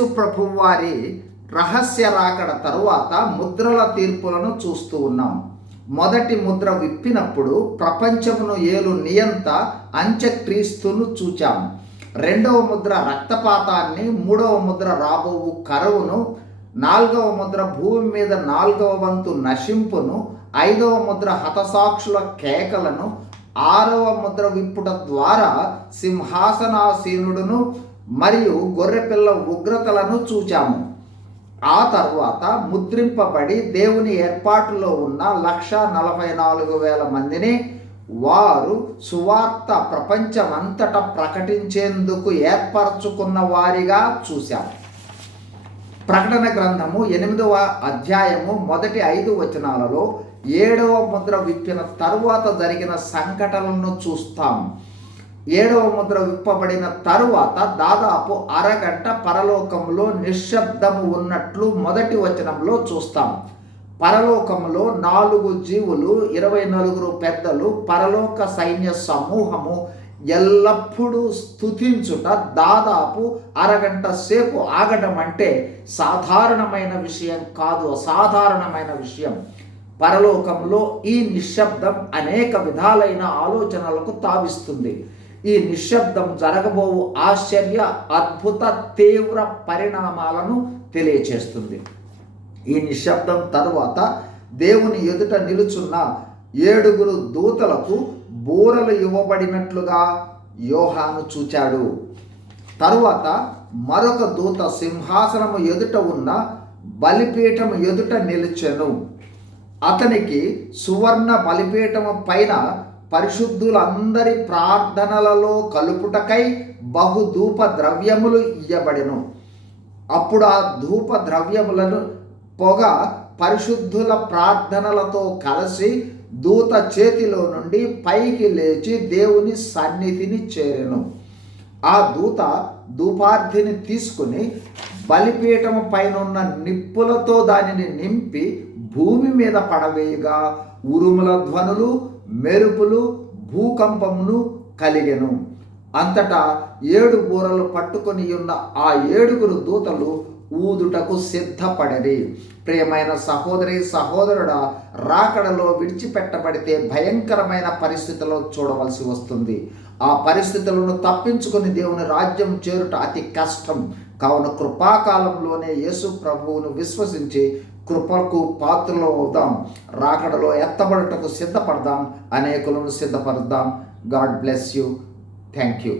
యేసు ప్రభువు వారి రహస్య రాకడ తరువాత ముద్రల తీర్పులను చూస్తూ ఉన్నాం. మొదటి ముద్ర విప్పినప్పుడు ప్రపంచమును ఏలు నియంత అంత్యక్రీస్తును చూచాం. రెండవ ముద్ర రక్తపాతాన్ని, మూడవ ముద్ర రాబోవు కరువును, నాలుగవ ముద్ర భూమి మీద 4వ వంతు నశింపును, 5వ ముద్ర హతసాక్షుల కేకలను, 6వ ముద్ర విప్పుట ద్వారా సింహాసనాసీనుడును మరియు గొర్రెపిల్ల ఉగ్రతలను చూచాము. ఆ తర్వాత ముద్రింపబడి దేవుని ఏర్పాటులో ఉన్న 1,44,000 మందిని వారు సువార్త ప్రపంచమంతటా ప్రకటించేందుకు ఏర్పరచుకున్న వారిగా చూశాము. ప్రకటన గ్రంథము 8వ అధ్యాయము మొదటి 5 వచనాలలో 7వ ముద్ర విప్పిన తరువాత జరిగిన సంఘటనలను చూస్తాం. 7వ ముద్ర విప్పబడిన తరువాత దాదాపు అరగంట పరలోకంలో నిశ్శబ్దము ఉన్నట్లు మొదటి వచనంలో చూస్తాం. పరలోకములో 4 జీవులు, 24 పెద్దలు, పరలోక సైన్య సమూహము ఎల్లప్పుడూ స్తుతించుట దాదాపు అరగంట సేపు ఆగడం అంటే సాధారణమైన విషయం కాదు, అసాధారణమైన విషయం. పరలోకంలో ఈ నిశ్శబ్దం అనేక విధాలైన ఆలోచనలకు తావిస్తుంది. ఈ నిశ్శబ్దం జరగబోవు ఆశ్చర్య, అద్భుత, తీవ్ర పరిణామాలను తెలియచేస్తుంది. ఈ నిశ్శబ్దం తరువాత దేవుని ఎదుట నిలుచున్న 7 దూతలకు బూరలు ఇవ్వబడినట్లుగా యోహాను చూచాడు. తరువాత మరొక దూత సింహాసనము ఎదుట ఉన్న బలిపీఠము ఎదుట నిలిచెను. అతనికి సువర్ణ బలిపీఠము పైన పరిశుద్ధులందరి ప్రార్థనలలో కలుపుటకై బహుధూప ద్రవ్యములు ఇయ్యబడెను. అప్పుడు ఆ ధూప ద్రవ్యములను పొగ పరిశుద్ధుల ప్రార్థనలతో కలిసి దూత చేతిలో నుండి పైకి లేచి దేవుని సన్నిధిని చేరెను. ఆ దూత ధూపార్థిని తీసుకుని బలిపీఠము పైనున్న నిప్పులతో దానిని నింపి భూమి మీద పడవేయగా ఉరుముల ధ్వనులు, మెరుపులు, భూకంపమును కలిగెను. అంతటా 7 బూరలు పట్టుకొని ఉన్న ఆ 7 దూతలు ఊదుటకు సిద్ధపడరి. ప్రియమైన సహోదరి సహోదరుడా, రాకడలో విడిచిపెట్టబడితే భయంకరమైన పరిస్థితుల్లో చూడవలసి వస్తుంది. ఆ పరిస్థితులను తప్పించుకొని దేవుని రాజ్యం చేరుట అతి కష్టం. కావున కృపాకాలంలోనే యేసు ప్రభువును విశ్వసించి కృపకు పాత్రలో అవుదాం. రాకడలో ఎత్తబడుటకు సిద్ధపడదాం, అనేకులను సిద్ధపడదాం. God bless you. Thank you.